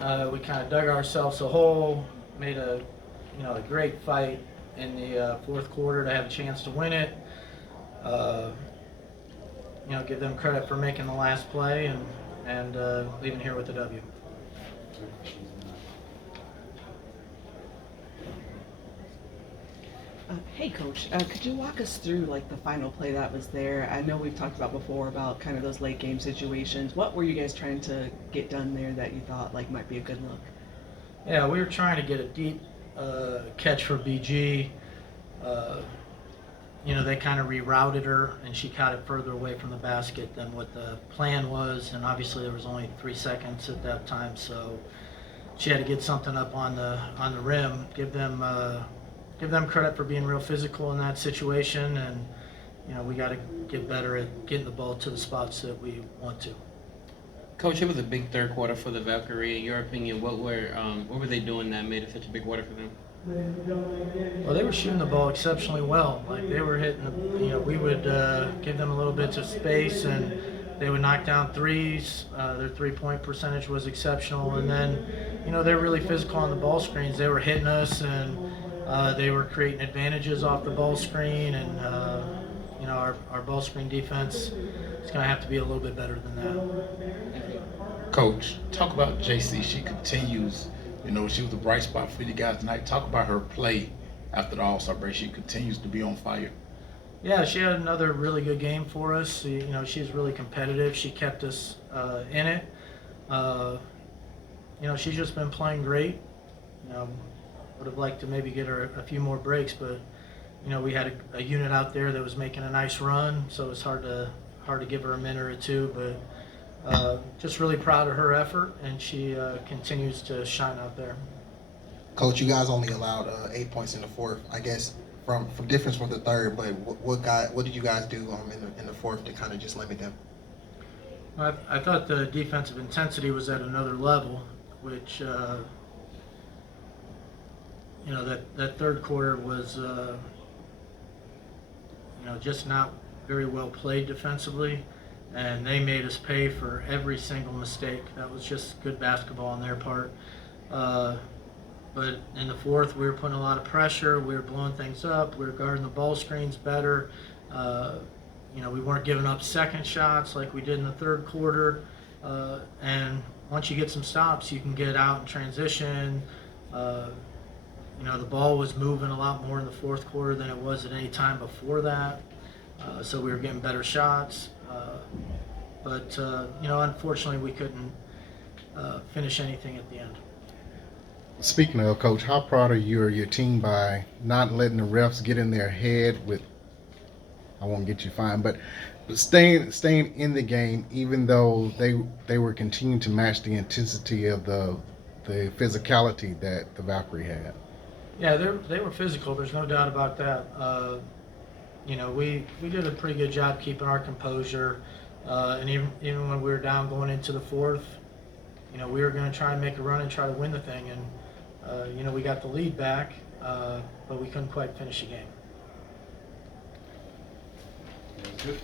We kind of dug ourselves a hole, made a great fight in the fourth quarter to have a chance to win it. Give them credit for making the last play and leaving here with the W. Hey, Coach, could you walk us through like the final play that was there? I know we've talked about before about kind of those late game situations. What were you guys trying to get done there that you thought like might be a good look? Yeah, we were trying to get a deep catch for BG. They kind of rerouted her, and she caught it further away from the basket than what the plan was. And obviously, there was only 3 seconds at that time, so she had to get something up on the rim. Give them credit for being real physical in that situation, and we got to get better at getting the ball to the spots that we want to. Coach, it was a big third quarter for the Valkyrie. In your opinion, what were they doing that made it such a big quarter for them? Well, they were shooting the ball exceptionally well. Like they were hitting, we would give them a little bit of space, and they would knock down threes. Their three-point percentage was exceptional, and then, they were really physical on the ball screens. They were hitting us, and they were creating advantages off the ball screen, and our ball screen defense is going to have to be a little bit better than that. Coach, talk about JC. She continues. She was a bright spot for you guys tonight. Talk about her play after the All-Star break. She continues to be on fire. Yeah, she had another really good game for us. She's really competitive. She kept us in it. She's just been playing great. Would have liked to maybe get her a few more breaks, but we had a unit out there that was making a nice run, so it's hard to give her a minute or two. But just really proud of her effort, and she continues to shine out there. Coach, you guys only allowed 8 points in the fourth. I guess from difference from the third, but what did you guys do in the fourth to kind of just limit them? I thought the defensive intensity was at another level, which that third quarter was just not very well played defensively, and they made us pay for every single mistake. That was just good basketball on their part. But in the fourth, we were putting a lot of pressure. We were blowing things up. We were guarding the ball screens better. We weren't giving up second shots like we did in the third quarter. And once you get some stops, you can get out in transition. The ball was moving a lot more in the fourth quarter than it was at any time before that. So we were getting better shots. But unfortunately, we couldn't finish anything at the end. Speaking of, Coach, how proud are you of your team by not letting the refs get in their head with, I won't get you fined, but staying in the game, even though they were continuing to match the intensity of the physicality that the Valkyrie had? Yeah, they were physical. There's no doubt about that. We did a pretty good job keeping our composure, and even when we were down going into the fourth, we were going to try and make a run and try to win the thing, and we got the lead back, but we couldn't quite finish the game. Good.